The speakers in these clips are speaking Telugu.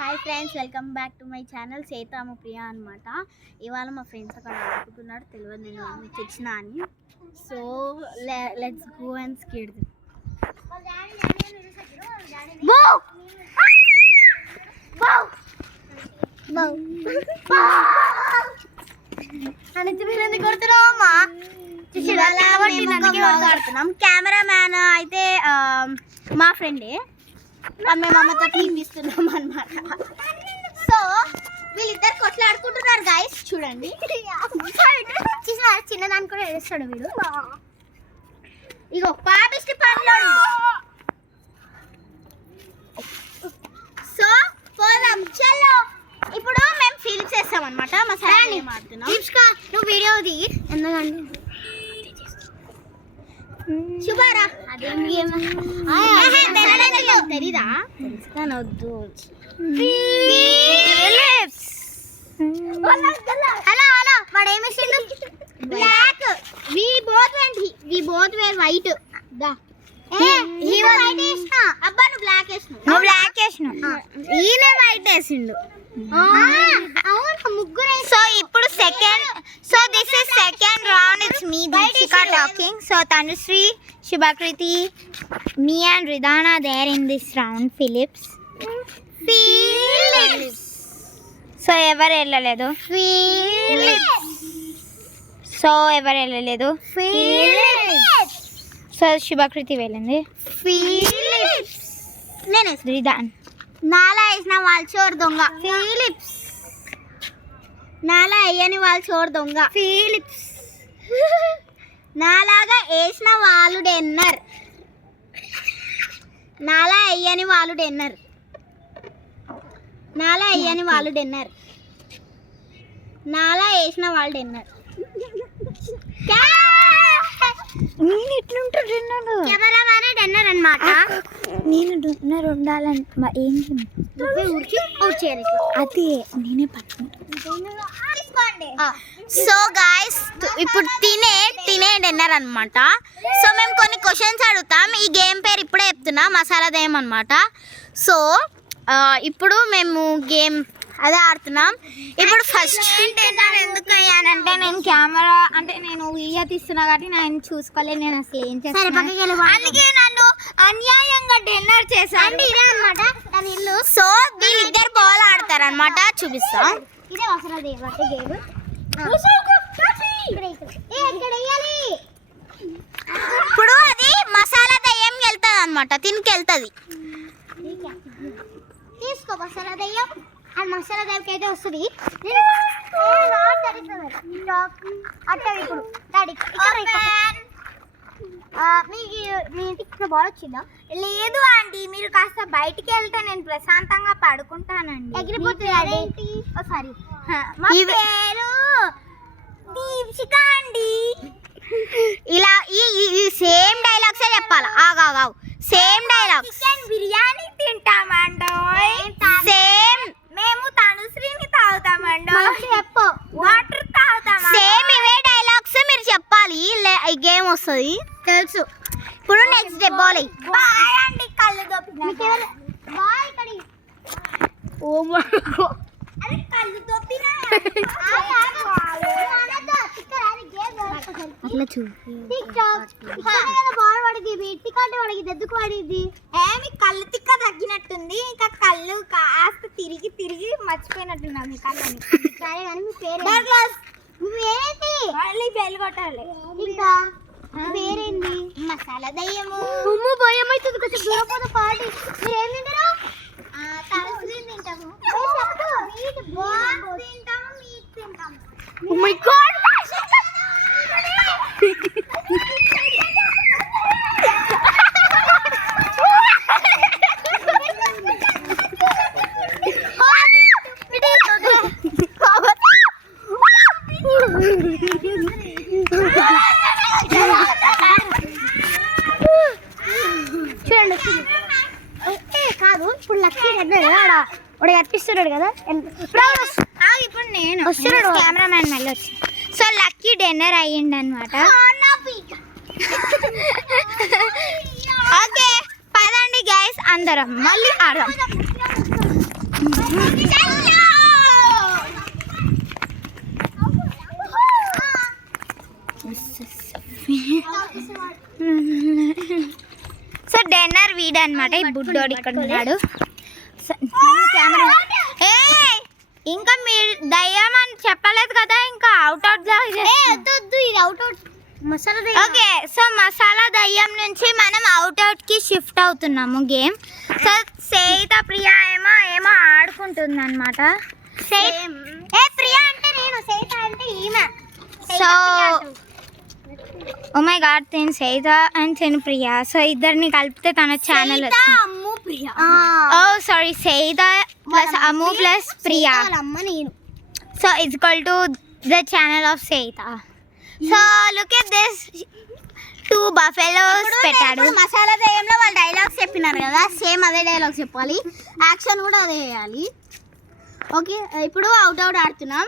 Hi friends, welcome back to my channel సేతాము ప్రియా అనమాట. ఇవాళ మా ఫ్రెండ్స్ అక్కడ ఆడుకుంటున్నాడు, తెలియదు నేను తెచ్చిన అని. So let's go and skate కొడుతున్నాం. కెమెరామ్యాన్ అయితే మా ఫ్రెండే, మేము అమ్మతో తీపిస్తున్నాం అనమాట. సో వీళ్ళిద్దరు కొట్లాడుకుంటున్నారు గైస్, చూడండి. చిన్నదాన్ని కూడా వేస్తాడు వీడు. ఇగో పాపిష్టి పనులు. సో పోదాం చలో. ఇప్పుడు మేము ఫీల్ చేస్తాం అనమాట. మా సార్ మాట్లాడుతున్నాం. నువ్వు వీడియో దిగి ఎందుకండి శుభారా అదేం తెలీదా? తెలుస్తానొద్దు. హలో హలో, వాడు ఏమేసిండు? Black. We both wear white. అబ్బా నువ్వు బ్లాక్ వేసినావు. ఈయన వైట్ వేసిండు. సో ఇప్పుడు so this is second round. It's me Deepshika talking. So Tanushree, Shubhakriti, me and Ridhana there in this round. Philips. So ever ellaledu Philips. So Shubhakriti velindi. Philips. Nene Ridhan. నాలా వేసిన వాళ్ళు చోరు దొంగ ఫిలిప్స్. నాలా వేయని వాళ్ళు చోరు దొంగ ఫిలిప్స్. నాలాగా వేసిన వాళ్ళు డెన్నర్. నాలా వేయని వాళ్ళు డెన్నర్. నాలా వేయని వాళ్ళు డెన్నర్. నాలా వేసిన వాళ్ళు డెన్నర్. నేను ఎట్లుంటా డిన్నర్? కెమెరామ్యాన్ డిన్నర్ అన్నమాట. నేను డిన్నర్ ఉండాలంటే ఏంటి అదే నేనే పట్టుకుంటా. సో గాయస్ ఇప్పుడు తినే డిన్నర్ అనమాట. సో మేము కొన్ని క్వశ్చన్స్ అడుగుతాం. ఈ గేమ్ పేరు ఇప్పుడే చెప్తున్నా, మసాలా దయ్యం అనమాట. సో ఇప్పుడు మేము గేమ్ అదే ఆడుతున్నాం. ఇప్పుడు ఫస్ట్ ఎందుకు అయ్యానంటే, నేను కెమెరా అంటే నేను వీడియో తీస్తున్నా కాబట్టి నేను చూసుకోలేదు. నేను అసలు ఏం చేస్తాను, అందుకే నన్ను అన్యాయంగా డిన్నర్ చేశాను. ఇదే అనమాట దాని ఇల్లు. సో వీళ్ళిద్దరు బాల్ ఆడతారు అనమాట, చూపిస్తాం. ఇదే అవసరం గేమ్. ఇప్పుడు అది మసాలా దయ్యం వెళ్తుంది అనమాట, తినికి వెళ్తుంది. తీసుకో మసాలా దయ్యం. ఆ మసాలా దయ్యంకి అయితే వస్తుంది. మీ ఇంటికి బాల్ వచ్చిందా? లేదు ఆంటీ, మీరు కాస్త బయటికి వెళ్తే నేను ప్రశాంతంగా పడుకుంటానండి. ఎగిరిపోతుంది అదేంటి? సారీ, మా పేరు దీప్షిక అండి. ఇలా ఈ సేమ్ డైలాగ్సే చెప్పాలా? ఆగావు సేమ్ డైలాగ్. చికెన్ బిర్యానీ తింటామండో. సేమ్ మేము తనుశ్రీని తాగుతామండో. చెప్పు వాటర్ తాగుతాం. సేమ్ ఇవే డైలాగ్స్ మీరు చెప్పాలి. ఈ గేమ్ వస్తుంది తెలుసు. ఇప్పుడు నెక్స్ట్ డే బాల్ బాయ్ అండి. కళ్ళు దొప్పినా ఓ మై గాడ్, అరే కళ్ళు దొప్పినా అట్లా చూడు. బాల్ పడిది టికెట్ పడిది. ఎందుకు పడిది? ఏమి కళ్ళు తిక్క తగ్గినట్టుంది. ఇంకా కళ్ళు కాస్త తిరిగి మర్చిపోయినట్టున్నా మీ కళ్ళని. సరే కానీ మీ పేరు నువ్వేంటి? మళ్ళీ బెల్ కొట్టాలి. ఇంకా పేరేంది? మసాలా దయ్యము. ఉమ్ము భయం అవుతుంది, కొంచెం దూరపోతే పాటి. మీరు ఏం తింటారు? తలస్క్రీన్ తింటాము. తింటాము, మీట్ తింటాము. ఓ మై గాడ్, కాదు ఇప్పుడు లక్కీ వాడు కనిపిస్తున్నాడు కదా. ఇప్పుడు నేను వస్తున్నాడు కెమెరామ్యాన్ మళ్ళీ వచ్చి. సో లక్కీ డిన్నర్ అయ్యింది అనమాట. ఓకే పదండి గైస్, అందరం మళ్ళీ ఆడదాం. సో డిన్నర్ వీడియో అనమాట. ఈ బుడ్డోడు ఇక్కడ ఉన్నాడు. ఇంకా మీరు దయ్యం అని చెప్పలేదు కదా, ఇంకా out masala. Okay, so masala దయ్యం నుంచి మనం అవుట్ కి షిఫ్ట్ అవుతున్నాము గేమ్. సో సేయిత ప్రియా ఏమో ఆడుకుంటుంది అనమాట. ప్రియా అంటే నేను, సేయిత అంటే ఈమె. సో ఓ మై గాడ్, తిను సేయిత అండ్ తిను ప్రియా. సో ఇద్దరిని కలిపితే తన ఛానల్ వచ్చింది. Oh sorry, Seitha plus Ammu plus Priya. So it's equal to the channel of Seitha. So look at this, 2 buffaloes పెట్టాడు. మసాలా దయ్యంలో వాళ్ళు డైలాగ్స్ చెప్పినారు కదా, సేమ్ అదే డైలాగ్స్ చెప్పాలి, యాక్షన్ కూడా అదే చేయాలి. ఓకే, ఇప్పుడు అవుట్ ఆడుతున్నాం.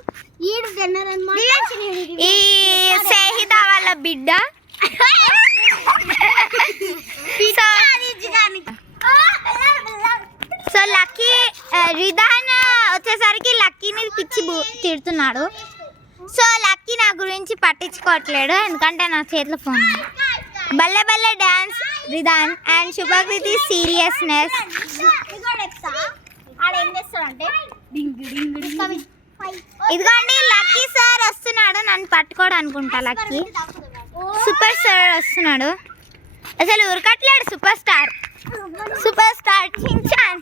ఈ డిన్నర్ అన్నమాట. ఈ సేహిత వాళ్ళ బిడ్డ. సో లక్కీ రిదాన్ వచ్చేసరికి లక్కీని పిచ్చి తిడుతున్నాడు. సో లక్కీ నా గురించి పట్టించుకోవట్లేడు, ఎందుకంటే నా చేతిలో ఫోన్ ఉంది. బల్లె బల్లె డాన్స్ రిదాన్ అండ్ శుభకృతి సీరియస్నెస్. ఇదిగోండి లక్కీ సార్ వస్తున్నాడు నన్ను పట్టుకోడు అనుకుంటా. లక్కీ సూపర్ స్టార్ వస్తున్నాడు, అసలు ఉరకట్లేడు. Super star Shinchan.